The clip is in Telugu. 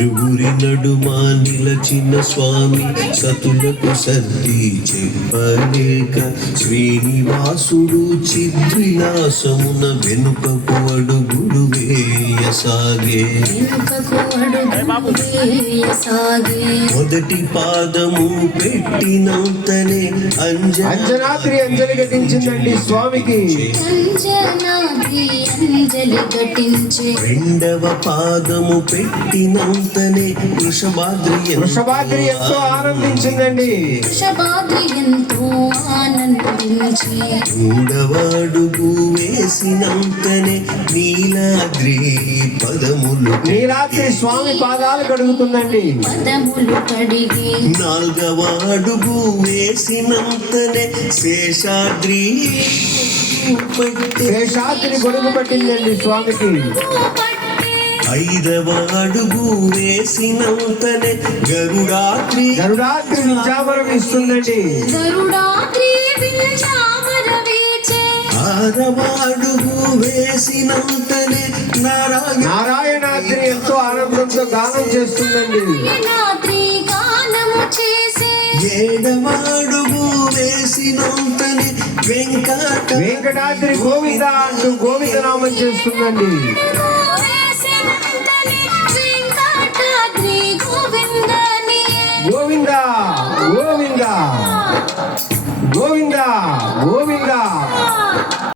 ఇరువురి నడుమా నిలచిన స్వామి సతులకు సర్ది చెప్పలేక శ్రీనివాసుడు చిద్విలాసమున వెనుకకు అడుగులు వేయసాగే. మొదటి పాదము పెట్టినంతనే అంజనాద్రి అంజలి ఘటించిందండి స్వామికి. రెండవ పాదము పెట్టినంతనే వృషభాద్రి ఎంతో ఆనందించిందండి. మూడవ అడుగు వేసినంతనే నీలాద్రి నీలాద్రి స్వామి పాదాలు కడుగుతుందండి. నాలుగవ అడుగు వేసినంతనే శేషాద్రి గొడుగు పట్టిందండి స్వామికి. ఐదవ అడుగు వేసినంతనే గరుడాద్రి వింజామరం ఇస్తుందండి. ఆరవ అడుగు వేసినంతనే నారాయణాద్రి ఎంతో ఆనందంతో గానం చేస్తుందండి. ఏడవ అడుగు వేసినంతనే వెంకటాద్రి గోవింద అంటూ గోవింద నామం చేస్తుందండి. గోవింద గోవింద గోవింద